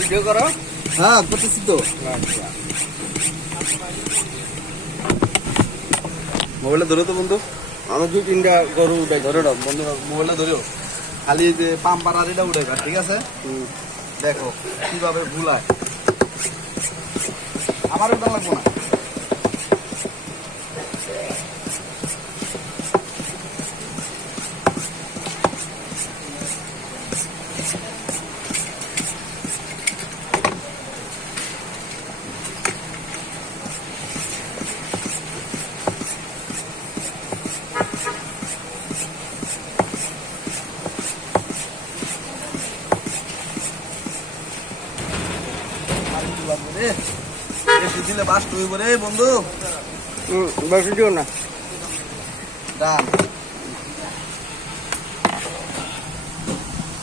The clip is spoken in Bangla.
ভিডিও করো। হ্যাঁ করতেছি তো মোবাইলটা ধরো তো বন্ধু। আমার দুই তিনটা গরু উঠাই ধরে দাও বন্ধু মোবাইলটা ধরেও খালি যে পাম্পার আড়িটা উঠে গা ঠিক আছে? দেখো কীভাবে ভুলায়। আমারও এটা লাগবো না। রে। বেশি দিলে বাস তুই রে বন্ধু। দিও না। ডান